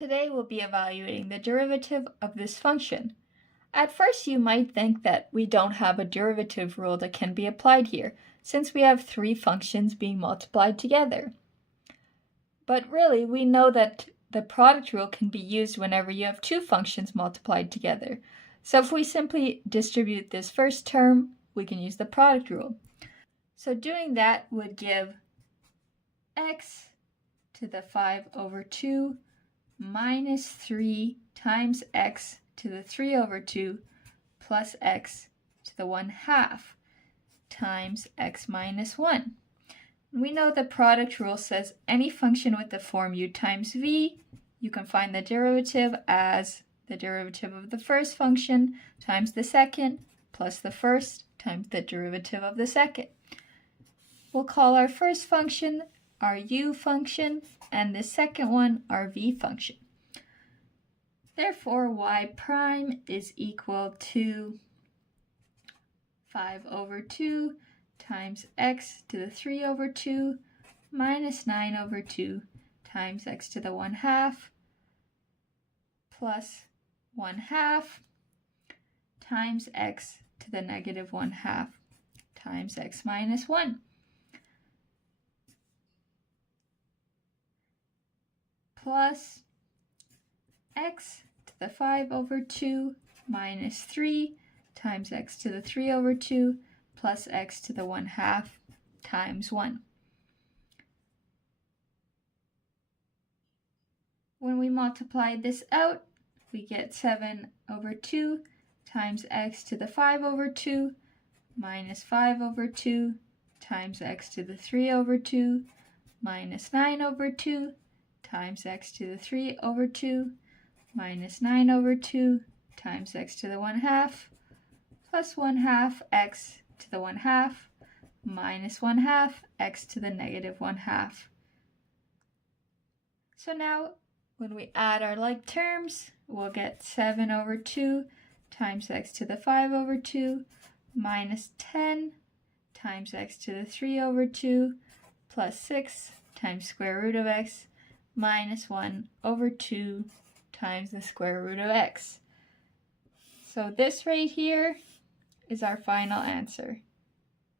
Today we'll be evaluating the derivative of this function. At first you might think that we don't have a derivative rule that can be applied here, since we have three functions being multiplied together. But really, we know that the product rule can be used whenever you have two functions multiplied together. So if we simply distribute this first term, we can use the product rule. So doing that would give x to the 5/2 minus 3 times x to the 3/2 plus x to the 1/2 times x minus 1. We know the product rule says any function with the form u times v, you can find the derivative as the derivative of the first function times the second plus the first times the derivative of the second. We'll call our first function our u function and the second one our v function. Therefore, y prime is equal to 5/2 times x to the 3/2 minus 9/2 times x to the 1/2 plus 1/2 times x to the negative 1/2 times x minus 1. Plus x to the 5/2 minus 3 times x to the 3/2 plus x to the 1/2 times 1. When we multiply this out, we get 7/2 times x to the 5/2 minus 5/2 times x to the 3/2 minus 9/2 times x to the 3/2 minus 9/2 times x to the 1/2 plus 1/2 x to the 1/2 minus 1/2 x to the negative 1/2. So now when we add our like terms, we'll get 7/2 times x to the 5/2 minus 10 times x to the 3/2 plus 6 times square root of x minus 1/2 times the square root of x. So this right here is our final answer.